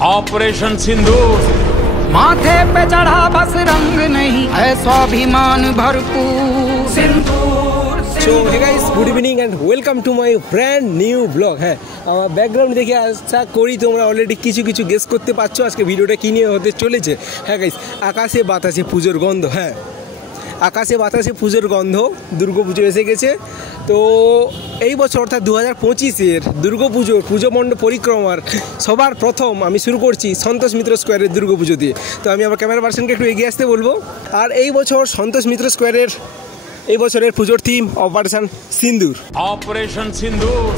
Operation सिंदूर। माथे पे चढ़ा बस रंग नहीं है स्वाभिमान भरपूर सिंदूर। So hey guys, good evening and welcome to my brand new vlog। হ্যাঁ, আমার ব্যাকগ্রাউন্ড দেখে আশা করি তোমরা অলরেডি কিছু গেস করতে পারছো আজকে ভিডিওটা কী নিয়ে হতে চলেছে। হ্যাঁ গাইস, আকাশে বাতাসে পুজোর গন্ধ। হ্যাঁ, আকাশে বাতাসে পুজোর গন্ধ, দুর্গাপুজো এসে গেছে। তো এই বছর অর্থাৎ 2025-এর দুর্গাপুজোর পুজো মণ্ডপ পরিক্রমার সবার প্রথম আমি শুরু করছি সন্তোষ মিত্র স্কোয়ারের দুর্গাপুজো দিয়ে। তো আমি আমার ক্যামেরা পার্সনকে একটু এগিয়ে আসতে বলবো। আর এই বছর সন্তোষ মিত্র স্কোয়ারের এই বছরের পুজোর থিম অপারেশন সিন্দুর। ऑपरेशन सिंदूर।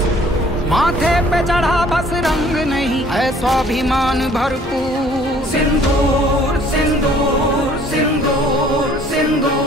माथे पे चढ़ा बस रंग नहीं है स्वाभिमान भरपूर सिंदूर सिंदूर सिंदूर सिंदूर।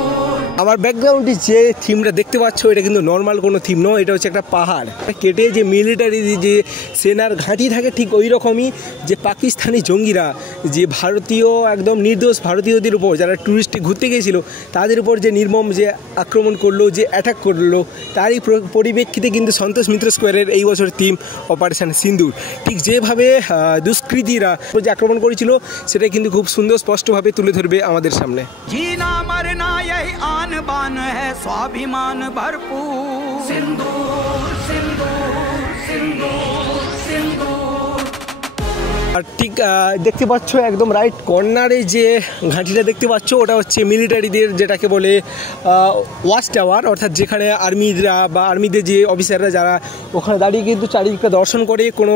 আমার ব্যাকগ্রাউন্ডে যে থিমটা দেখতে পাচ্ছ এটা কিন্তু নর্মাল কোনো থিম নয়, এটা হচ্ছে একটা পাহাড় কেটে যে মিলিটারি যে সেনার ঘাঁটি থাকে ঠিক ওই রকমই যে পাকিস্তানি জঙ্গিরা যে ভারতীয় একদম নির্দোষ ভারতীয়দের উপর যারা ট্যুরিস্টে ঘুরতে গিয়েছিল তাদের উপর যে নির্মম যে আক্রমণ করলো, যে অ্যাটাক করলো, তারই পরিপ্রেক্ষিতে কিন্তু সন্তোষ মিত্র স্কোয়ারের এই বছর থিম অপারেশন সিন্দুর। ঠিক যেভাবে দুষ্কৃতীরা যে আক্রমণ করেছিল সেটা কিন্তু খুব সুন্দর স্পষ্টভাবে তুলে ধরবে আমাদের সামনে। जीना मरना यही आन बान है स्वाभिमान भरपूर सिंदूर सिंदूर सिंदूर सिंदूर। আর ঠিক দেখতে পাচ্ছ একদম রাইট কর্নারে যে ঘাঁটিটা দেখতে পাচ্ছ ওটা হচ্ছে মিলিটারিদের যেটাকে বলে ওয়াচ টাওয়ার, অর্থাৎ যেখানে আর্মিরা বা আর্মিদের যে অফিসাররা যারা ওখানে দাঁড়িয়ে কিন্তু চারিদিকটা দর্শন করে কোনো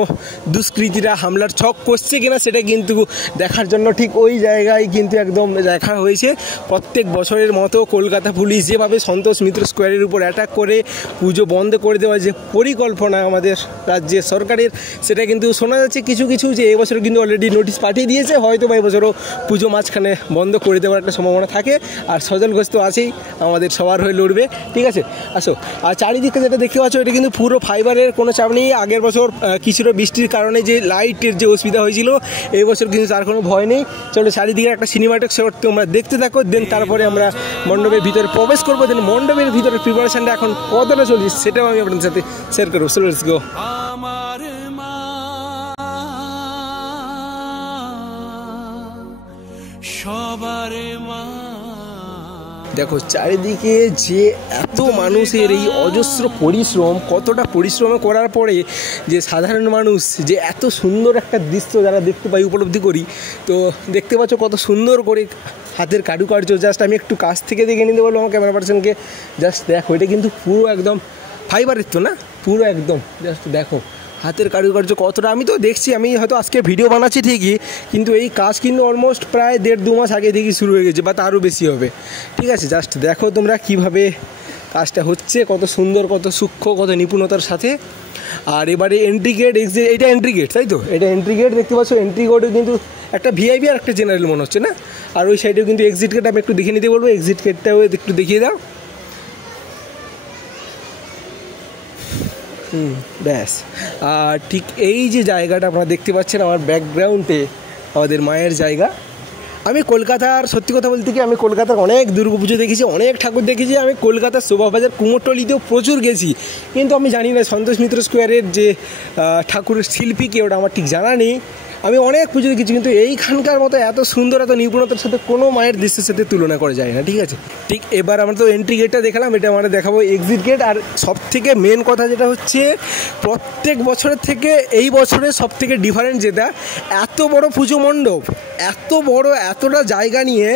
দুষ্কৃতীরা হামলার ছক করছে কিনা সেটা কিন্তু দেখার জন্য ঠিক ওই জায়গায় কিন্তু একদম দেখা হয়েছে। প্রত্যেক বছরের মতো কলকাতা পুলিশ যেভাবে সন্তোষ মিত্র স্কোয়ারের উপর অ্যাটাক করে পুজো বন্ধ করে দেওয়ার যে পরিকল্পনা আমাদের রাজ্যের সরকারের, সেটা কিন্তু শোনা যাচ্ছে কিছু যে এবছর কিন্তু অলরেডি নোটিশ পাঠিয়ে দিয়েছে, হয়তো বা এবছরও পুজো মাঝখানে বন্ধ করে দেওয়ার একটা সম্ভাবনা থাকে। আর সজল ঘোষ তো আছেই, আমাদের সবার হয়ে লড়বে। ঠিক আছে, আসো। আর চারিদিকে যেটা দেখতে পাচ্ছ এটা কিন্তু পুরো ফাইবারের, কোনো চাপ নেই। আগের বছর কিছুটা বৃষ্টির কারণে যে লাইটের যে অসুবিধা হয়েছিল এই বছর কিন্তু তার কোনো ভয় নেই। চলো চারিদিকে একটা সিনেমাটিক শট তোমরা দেখতে থাকো, দেন তারপরে আমরা মণ্ডপের ভিতরে প্রবেশ করবো। দেন মণ্ডপের ভিতরে প্রিপারেশনটা এখন কতটা চলছে সেটাও আমি আপনাদের সাথে শেয়ার করবো। So let's go. দেখো চারিদিকে যে এত মানুষের এই অজস্র পরিশ্রম, কতটা পরিশ্রম করার পরে যে সাধারণ মানুষ যে এত সুন্দর একটা দৃশ্য যারা দেখতে পাই, উপলব্ধি করি। তো দেখতে পাচ্ছ কত সুন্দর করে হাতের কারুকার্য। জাস্ট আমি একটু কাছ থেকে দেখে নিতে বলবো আমার ক্যামেরা পার্সনকে। জাস্ট দেখো, এটা কিন্তু পুরো একদম ফাইবারের তো না, পুরো একদম জাস্ট দেখো হাতের কারুকার্য কতটা। আমি তো দেখছি, আমি হয়তো আজকে ভিডিও বানাচ্ছি ঠিকই, কিন্তু এই কাজ কিন্তু অলমোস্ট প্রায় 1.5-2 মাস আগে থেকেই শুরু হয়ে গেছে বা তারও বেশি হবে। ঠিক আছে, জাস্ট দেখো তোমরা কীভাবে কাজটা হচ্ছে, কত সুন্দর, কত সূক্ষ্ম, কত নিপুণতার সাথে। আর এবারে এন্ট্রি গেট, এটা এন্ট্রি গেট, তাই তো? এটা এন্ট্রি গেট দেখতে পাচ্ছ। এন্ট্রি গেটও কিন্তু একটা ভিআইপি আর একটা জেনারেল মনে হচ্ছে না। আর ওই সাইডেও কিন্তু এক্সিট গেট আমি একটু দেখে নিতে বলবো। এক্সিট গেটটাও একটু দেখিয়ে দাও। ব্যাস। আর ঠিক এই যে জায়গাটা আপনারা দেখতে পাচ্ছেন আমার ব্যাকগ্রাউন্ডে, আমাদের মায়ের জায়গা। আমি কলকাতার, সত্যি কথা বলতে কি, আমি কলকাতার অনেক দুর্গাপুজো দেখেছি, অনেক ঠাকুর দেখেছি। আমি কলকাতার শোভাবাজার কুমোরটলিতেও প্রচুর গেছি, কিন্তু আমি জানি না সন্তোষ মিত্র স্কোয়ারের যে ঠাকুরের শিল্পী কে, ওটা আমার ঠিক জানা নেই। আমি অনেক পুজো দেখেছি, কিন্তু এইখানকার মতো এত সুন্দর, এত নিপুণতার সাথে কোনো মায়ের দৃশ্যের সাথে তুলনা করা যায় না। ঠিক আছে, ঠিক এবার আমরা তো এন্ট্রি গেটটা দেখালাম, এটা আমরা দেখাবো এক্সিট গেট। আর সবথেকে মেন কথা যেটা হচ্ছে, প্রত্যেক বছরের থেকে এই বছরের সবথেকে ডিফারেন্ট যেটা, এত বড় পুজো মণ্ডপ, এত বড়, এতটা জায়গা নিয়ে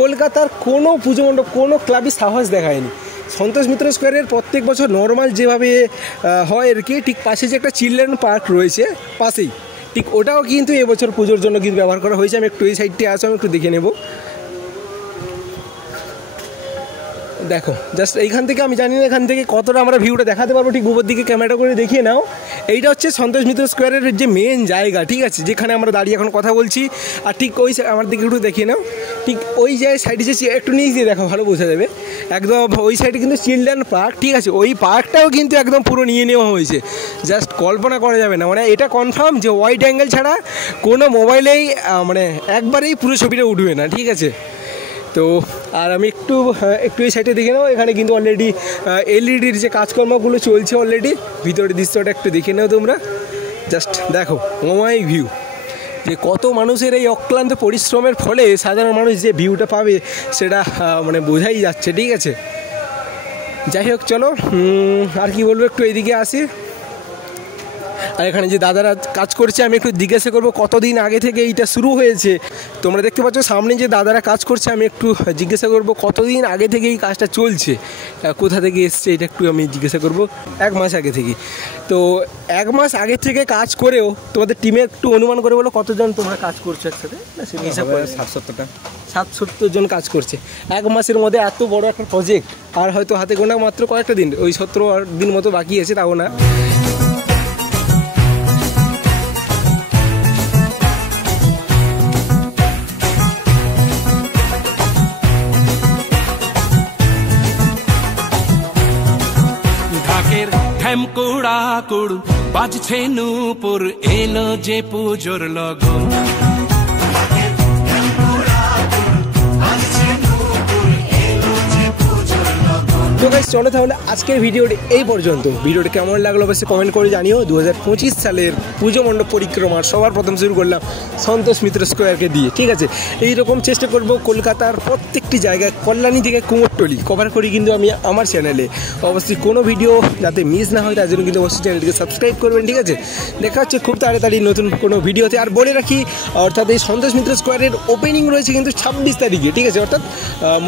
কলকাতার কোনো পুজো মণ্ডপ, কোনো ক্লাবই সাহস দেখায়নি। সন্তোষ মিত্র স্কোয়ারের প্রত্যেক বছর নর্মাল যেভাবে হয় আর কি, ঠিক পাশে যে একটা চিলড্রেন পার্ক রয়েছে পাশেই, ঠিক ওটাও কিন্তু এবছর পুজোর জন্য কিন্তু ব্যবহার করা হয়েছে। আমি একটু এই সাইডটি আসো, আমি একটু দেখে নেব। দেখো জাস্ট এইখান থেকে, আমি জানি না এখান থেকে কতটা আমরা ভিউটা দেখাতে পারবো, ঠিক উপর দিকে ক্যামেরাটা করে দেখিয়ে নাও। এইটা হচ্ছে সন্তোষ মিত্র স্কোয়ারের যে মেন জায়গা, ঠিক আছে, যেখানে আমরা দাঁড়িয়ে এখন কথা বলছি। আর ঠিক ওই আমার দিকে একটু দেখিয়ে নাও, ঠিক ওই যে সাইডে যে একটু নিচ দিয়ে দেখো, ভালো বোঝা যাবে। একদম ওই সাইডে কিন্তু চিলড্রেন পার্ক, ঠিক আছে, ওই পার্কটাও কিন্তু একদম পুরো নিয়ে নেওয়া হয়েছে। জাস্ট কল্পনা করা যাবে না, মানে এটা কনফার্ম যে ওয়াইড অ্যাঙ্গেল ছাড়া কোনো মোবাইলেই মানে একবারেই পুরো ছবিটা উঠবে না। ঠিক আছে, তো আর আমি একটু এই সাইডে দেখে নাও, এখানে কিন্তু অলরেডি এলইডির যে কাজকর্মগুলো চলছে অলরেডি। ভিতরের দৃশ্যটা একটু দেখে নাও তোমরা, জাস্ট দেখো অমায়িক ভিউ। যে কত মানুষের এই অক্লান্ত পরিশ্রমের ফলে সাধারণ মানুষ যে ভিউটা পাবে সেটা মানে বোঝাই যাচ্ছে, ঠিক আছে। যাই হোক চলো, আর কি বলবো, একটু এইদিকে আসি। আর এখানে যে দাদারা কাজ করছে আমি একটু জিজ্ঞাসা করবো কতদিন আগে থেকে এইটা শুরু হয়েছে। তোমরা দেখতে পাচ্ছ সামনে যে দাদারা কাজ করছে, আমি একটু জিজ্ঞাসা করবো কতদিন আগে থেকে এই কাজটা চলছে, কোথা থেকে এসছে এটা একটু আমি জিজ্ঞাসা করবো। 1 মাস আগে থেকে। তো 1 মাস আগে থেকে কাজ করেও তোমাদের টিমে একটু অনুমান করে বলো কতজন তোমরা কাজ করছো একসাথে? না সে হিসাব করে 70 জন কাজ করছে 1 মাসের মধ্যে। এত বড় একটা প্রজেক্ট, আর হয়তো হাতে গোনা মাত্র কয়েকটা দিন, ওই 17 দিন মতো বাকি আছে, তাও না। কুড়া কুড়ু বাজছে নূপুর, এলো যে পুজোর লগন। তো গাইস চলো তাহলে আজকের ভিডিওটি এই পর্যন্ত। ভিডিওটি কেমন লাগলো অবশ্যই কমেন্ট করে জানিও। 2025 সালের পুজো মণ্ডপ পরিক্রমার সবার প্রথম শুরু করলাম সন্তোষ মিত্র স্কোয়ারকে দিয়ে, ঠিক আছে। এইরকম চেষ্টা করব কলকাতার প্রত্যেকটি জায়গায়, কল্যাণী থেকে কুমোরটুলি কভার করি কিন্তু আমি আমার চ্যানেলে। অবশ্যই কোনো ভিডিও যাতে মিস না হয় তার জন্য কিন্তু অবশ্যই চ্যানেলটিকে সাবস্ক্রাইব করবেন, ঠিক আছে। দেখা হচ্ছে খুব তাড়াতাড়ি নতুন কোনো ভিডিওতে। আর বলে রাখি, অর্থাৎ এই সন্তোষ মিত্র স্কোয়ারের ওপেনিং রয়েছে কিন্তু 26 তারিখে, ঠিক আছে, অর্থাৎ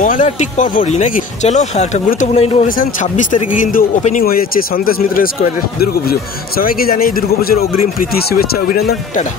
মহালয়ার ঠিক পরপরই নাকি। চলো একটা গুরুত্বপূর্ণ ইনফরমেশন, 26 তারিখে কিন্তু ওপেনিং হয়ে যাচ্ছে সন্তোষ মিত্র স্কোয়ারের দুর্গাপুজো। সবাইকে জানাই দুর্গাপুজোর অগ্রিম প্রীতি, শুভেচ্ছা, অভিনন্দন, টাটা।